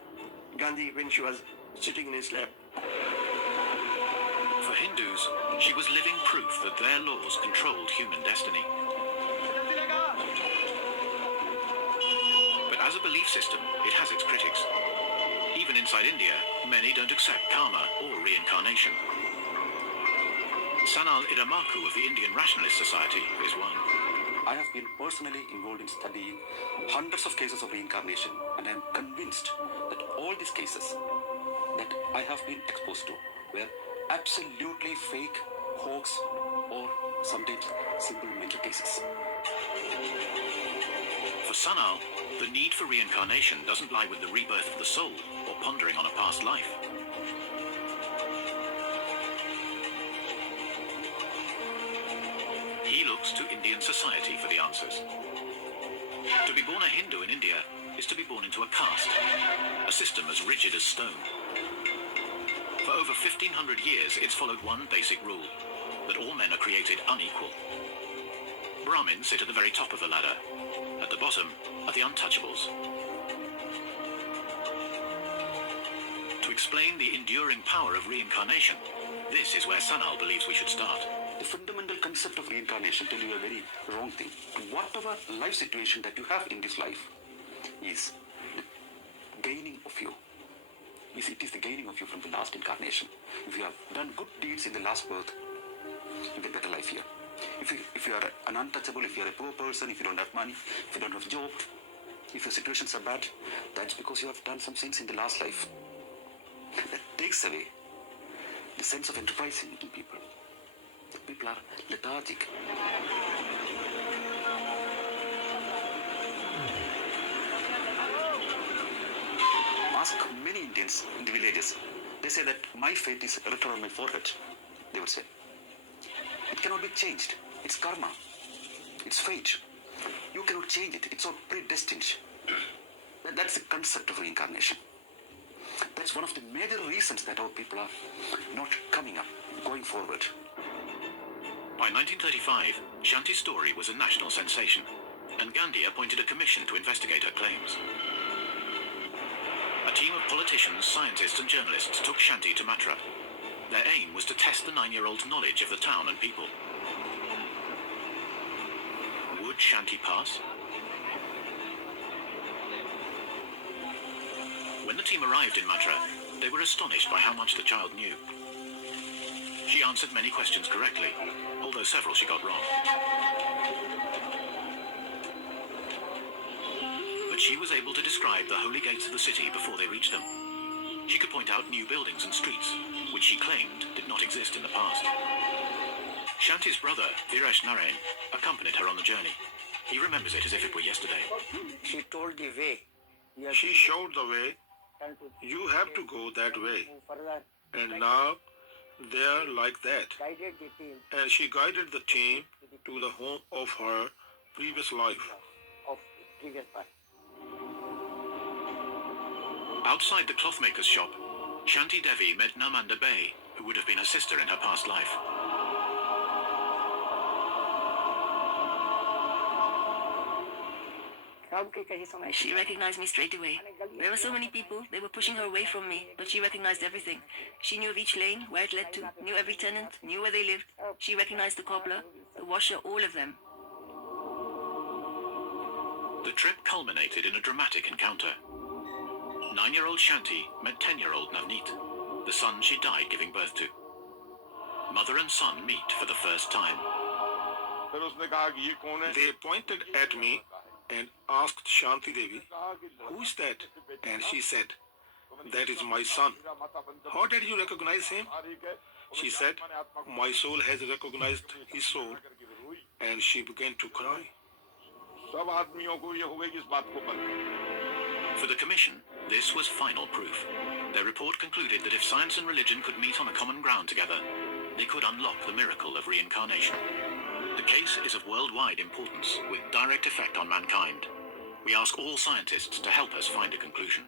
Gandhi when she was sitting in his lap. For Hindus, she was living proof that their laws controlled human destiny. But as a belief system, it has its critics. Even inside India, many don't accept karma or reincarnation. Sanal Idamaku of the Indian Rationalist Society is one. I have been personally involved in studying hundreds of cases of reincarnation, and I am convinced that all these cases that I have been exposed to were absolutely fake, hoax, or sometimes simple mental cases. For Sanal, the need for reincarnation doesn't lie with the rebirth of the soul or pondering on a past life. He looks to Indian society for the answers. To be born a Hindu in India is to be born into a caste, a system as rigid as stone. For over 1,500 years, it's followed one basic rule, that all men are created unequal. Brahmins sit at the very top of the ladder. At the bottom are the untouchables. To explain the enduring power of reincarnation, this is where Sanal believes we should start. The fundamental concept of reincarnation tells you a very wrong thing. Whatever life situation that you have in this life is the gaining of you. It is the gaining of you from the last incarnation. If you have done good deeds in the last birth, you get better life here. If you are an untouchable, if you are a poor person, if you don't have money, if you don't have a job, if your situations are bad, that's because you have done some sins in the last life. That takes away the sense of enterprise in people. People are lethargic. Ask many Indians in the villages. They say that my fate is written on my forehead. They would say. It cannot be changed. It's karma. It's fate. You cannot change it. It's all predestined. That's the concept of reincarnation. That's one of the major reasons that our people are not coming up, going forward. By 1935, Shanti's story was a national sensation, and Gandhi appointed a commission to investigate her claims. A team of politicians, scientists and journalists took Shanti to Mathura. Their aim was to test the 9-year-old's knowledge of the town and people. Would Shanti pass? When the team arrived in Mathura, they were astonished by how much the child knew. She answered many questions correctly, although several she got wrong. But she was able to describe the holy gates of the city before they reached them. She could point out new buildings and streets, which she claimed did not exist in the past. Shanti's brother, Viresh Narain, accompanied her on the journey. He remembers it as if it were yesterday. She told the way. She showed the way. You have to go that way. And now they are like that. And she guided the team to the home of her previous life. Outside the clothmaker's shop, Shanti Devi met Namanda Bay, who would have been her sister in her past life. She recognized me straight away. There were so many people, they were pushing her away from me, but she recognized everything. She knew of each lane, where it led to, knew every tenant, knew where they lived. She recognized the cobbler, the washer, all of them. The trip culminated in a dramatic encounter. 9-year-old Shanti met 10-year-old Navneet, the son she died giving birth to. Mother and son meet for the first time. They pointed at me and asked Shanti Devi, "Who is that?" And she said, "That is my son." "How did you recognize him?" She said, "My soul has recognized his soul." And she began to cry. For the commission, this was final proof. Their report concluded that if science and religion could meet on a common ground together, they could unlock the miracle of reincarnation. The case is of worldwide importance, with direct effect on mankind. We ask all scientists to help us find a conclusion.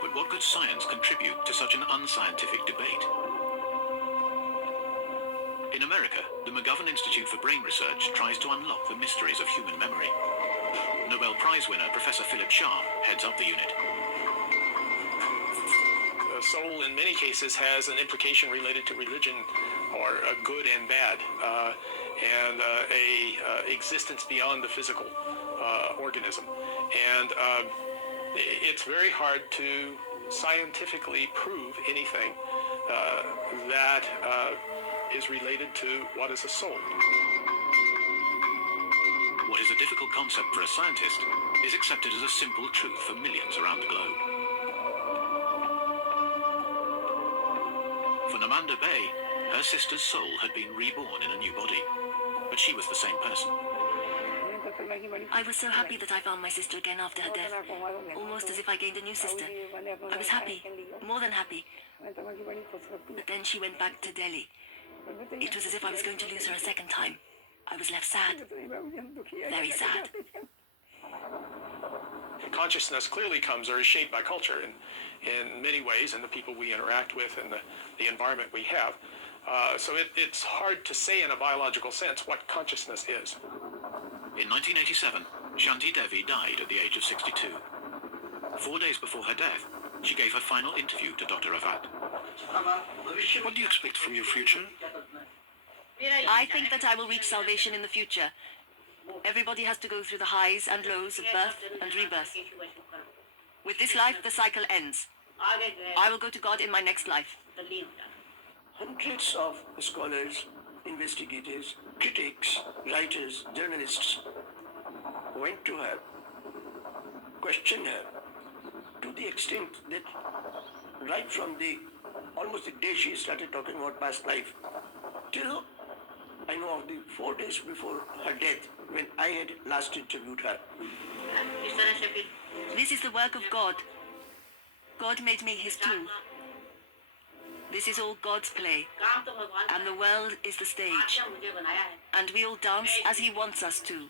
But what could science contribute to such an unscientific debate? In America, the McGovern Institute for Brain Research tries to unlock the mysteries of human memory. Nobel Prize winner Professor Philip Shah heads up the unit. The soul, in many cases, has an implication related to religion, or good and bad, and a existence beyond the physical organism. And it's very hard to scientifically prove anything that is related to what is a soul. What is a difficult concept for a scientist is accepted as a simple truth for millions around the globe. For Namanda Bay, her sister's soul had been reborn in a new body, but she was the same person. I was so happy that I found my sister again after her death, almost as if I gained a new sister. I was happy, more than happy. But then she went back to Delhi. It was as if I was going to lose her a second time. I was left sad, very sad. Consciousness clearly comes or is shaped by culture in many ways, and the people we interact with and the environment we have. So it's hard to say in a biological sense what consciousness is. In 1987, Shanti Devi died at the age of 62. 4 days before her death, she gave her final interview to Dr. Avat. What do you expect from your future? I think that I will reach salvation in the future. Everybody has to go through the highs and lows of birth and rebirth. With this life, the cycle ends. I will go to God in my next life. Hundreds of scholars, investigators, critics, writers, journalists went to her, questioned her, to the extent that right from almost the day she started talking about past life, till I know of the 4 days before her death, when I had last interviewed her. This is the work of God. God made me his tool. This is all God's play, and the world is the stage. And we all dance as he wants us to.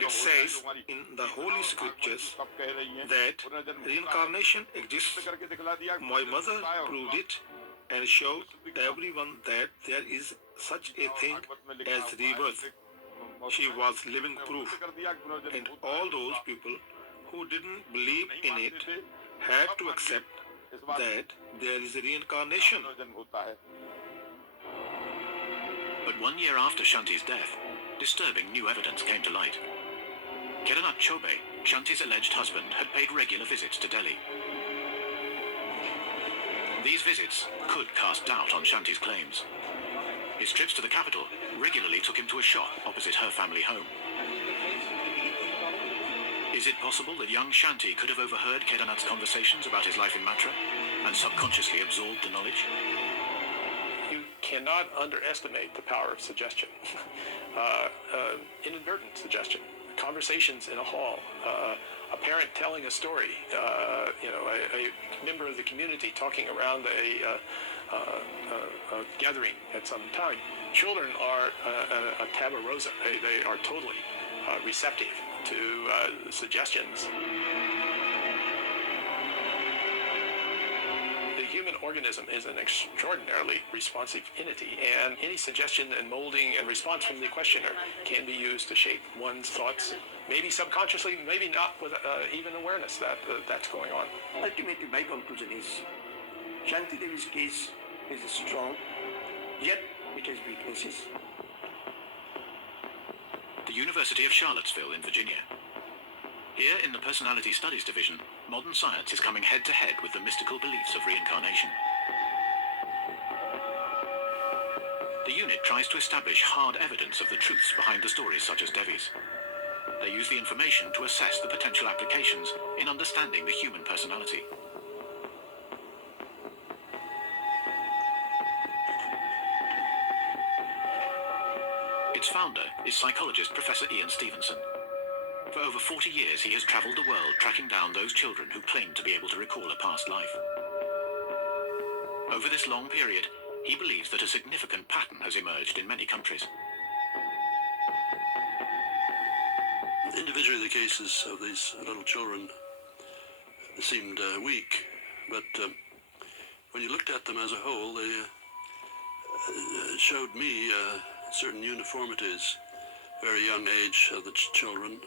It says in the Holy Scriptures that reincarnation exists. My mother proved it and showed everyone that there is such a thing as rebirth. She was living proof, and all those people who didn't believe in it had to accept that there is a reincarnation. But 1 year after Shanti's death, disturbing new evidence came to light. Kedarnath Chobe, Shanti's alleged husband, had paid regular visits to Delhi. These visits could cast doubt on Shanti's claims. His trips to the capital regularly took him to a shop opposite her family home. Is it possible that young Shanti could have overheard Kedarnath's conversations about his life in Matra and subconsciously absorbed the knowledge? You cannot underestimate the power of suggestion. Inadvertent suggestion. Conversations in a hall. A parent telling a story. A member of the community talking around a gathering at some time. Children are a tabula rasa. They are totally receptive to suggestions. The human organism is an extraordinarily responsive entity, and any suggestion and molding and response from the questioner can be used to shape one's thoughts, maybe subconsciously, maybe not with even awareness that that's going on. Ultimately, my conclusion is Shanti Devi's case is strong, yet it has weaknesses. The University of Charlottesville in Virginia. Here in the Personality Studies Division, modern science is coming head-to-head with the mystical beliefs of reincarnation. The unit tries to establish hard evidence of the truths behind the stories such as Devi's. They use the information to assess the potential applications in understanding the human personality. Its founder is psychologist Professor Ian Stevenson. For over 40 years, he has traveled the world tracking down those children who claim to be able to recall a past life. Over this long period, he believes that a significant pattern has emerged in many countries. Individually, the cases of these little children seemed weak, but when you looked at them as a whole, they showed me certain uniformities. Very young age of the children,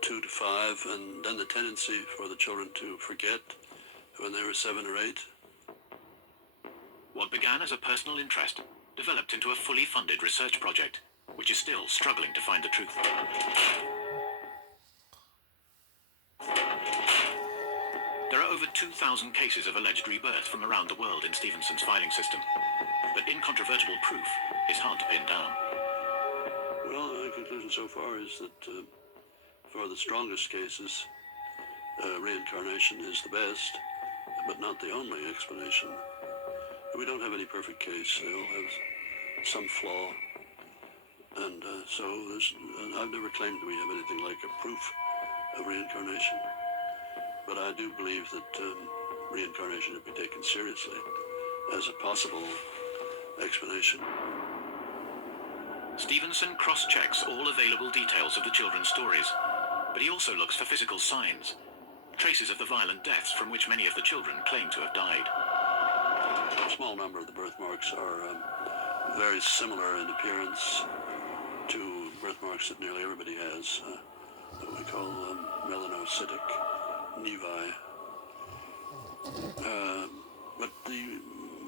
2 to 5, and then the tendency for the children to forget when they were 7 or 8. What began as a personal interest developed into a fully funded research project, which is still struggling to find the truth. There are over 2,000 cases of alleged rebirth from around the world in Stevenson's filing system, but incontrovertible proof is hard to pin down. Well, the conclusion so far is that for the strongest cases, reincarnation is the best, but not the only explanation. We don't have any perfect case. They all have some flaw. And so I've never claimed we have anything like a proof of reincarnation. But I do believe that reincarnation should be taken seriously as a possible explanation. Stevenson cross-checks all available details of the children's stories, but he also looks for physical signs, traces of the violent deaths from which many of the children claim to have died. A small number of the birthmarks are very similar in appearance to birthmarks that nearly everybody has, what we call melanocytic nevi. But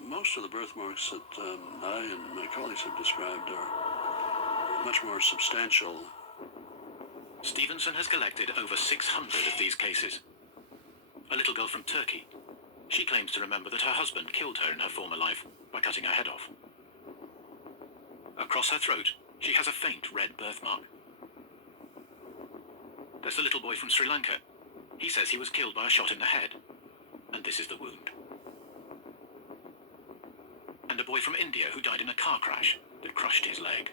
most of the birthmarks that I and my colleagues have described are much more substantial. Stevenson has collected over 600 of these cases. A little girl from Turkey. She claims to remember that her husband killed her in her former life by cutting her head off. Across her throat, she has a faint red birthmark. There's the little boy from Sri Lanka. He says he was killed by a shot in the head, and this is the wound. And a boy from India who died in a car crash that crushed his leg.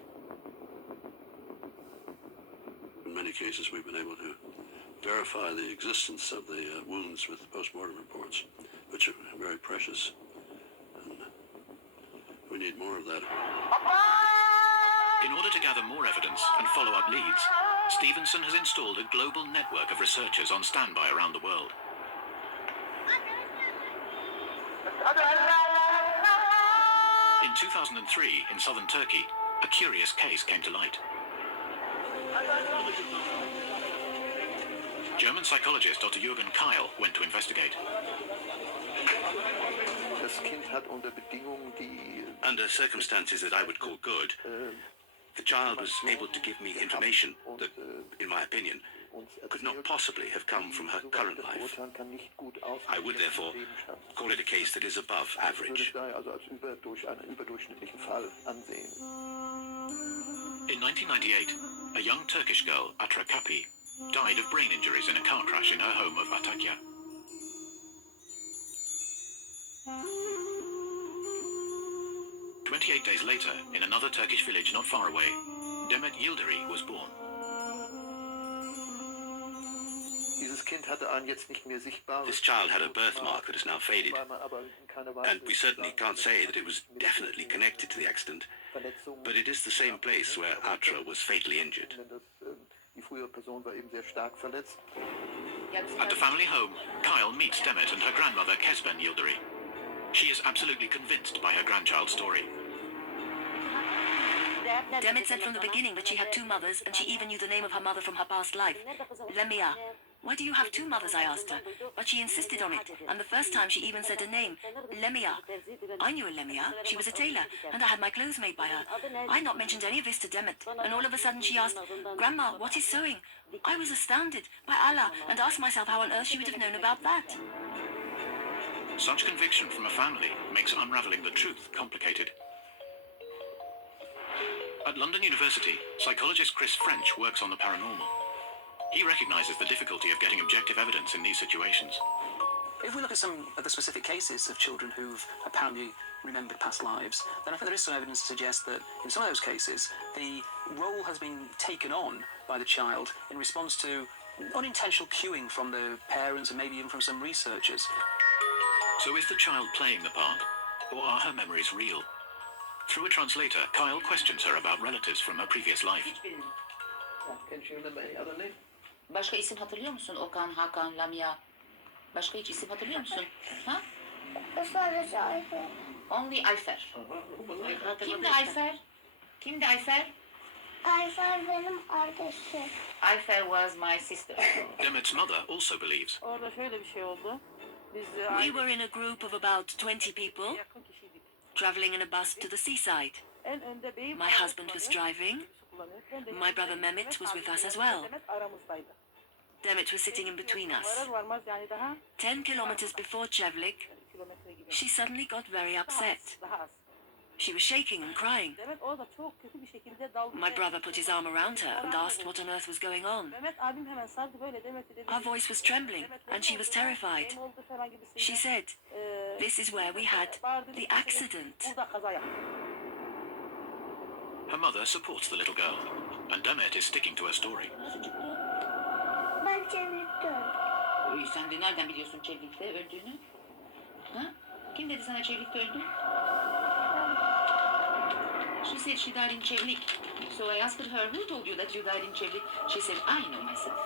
In many cases, we've been able to verify the existence of the wounds with post-mortem reports, which are very precious, and we need more of that. In order to gather more evidence and follow up leads, Stevenson has installed a global network of researchers on standby around the world. In 2003, in southern Turkey, a curious case came to light. German psychologist Dr. Jürgen Keil went to investigate. Under circumstances that I would call good, the child was able to give me information that, in my opinion, could not possibly have come from her current life. I would therefore call it a case that is above average. In 1998, a young Turkish girl, Atra Kapi, died of brain injuries in a car crash in her home of Antakya. "28 days later, in another Turkish village not far away, Demet Yildirim was born. This child had a birthmark that is now faded, and we certainly can't say that it was definitely connected to the accident, but it is the same place where Atra was fatally injured. At the family home, Kyle meets Demet and her grandmother, Kezben Yildirim. She is absolutely convinced by her grandchild's story. Demet said from the beginning that she had two mothers, and she even knew the name of her mother from her past life. Lemia. Why do you have two mothers, I asked her. But she insisted on it, and the first time she even said a name, Lemia. I knew a Lemia. She was a tailor, and I had my clothes made by her. I had not mentioned any of this to Demet, and all of a sudden she asked, "Grandma, what is sewing?" I was astounded, by Allah, and asked myself how on earth she would have known about that. Such conviction from a family makes unraveling the truth complicated. At London University, psychologist Chris French works on the paranormal. He recognises the difficulty of getting objective evidence in these situations. If we look at some of the specific cases of children who've apparently remembered past lives, then I think there is some evidence to suggest that in some of those cases, the role has been taken on by the child in response to unintentional cueing from the parents and maybe even from some researchers. So is the child playing the part, or are her memories real? Through a translator, Kyle questions her about relatives from her previous life. Başka isim hatırlıyor musun? Okan, Hakan, Lamia. Başka hiç isim hatırlıyor musun? Ha? Sadece Ayfer. Only Ayfer. Kimdi Ayfer? Kimdi Ayfer? Ayfer benim kardeşim. Ayfer was my sister. Demet's mother also believes. Orada şöyle bir şey oldu. We were in a group of about 20 people, traveling in a bus to the seaside. My husband was driving. My brother Mehmet was with us as well. Demet was sitting in between us. 10 kilometers before Çevlik, she suddenly got very upset. She was shaking and crying. My brother put his arm around her and asked what on earth was going on. Her voice was trembling and she was terrified. She said, "This is where we had the accident." Her mother supports the little girl, and Demet is sticking to her story. Ben Çevlik'te öldüm. Sen de nereden biliyorsun Çevlik'te öldüğünü? Ha? Kim dedi sana Çevlik'te öldü? She said she died in Çevlik. So I asked her, who told you that you died in Çevlik? She said, I know myself.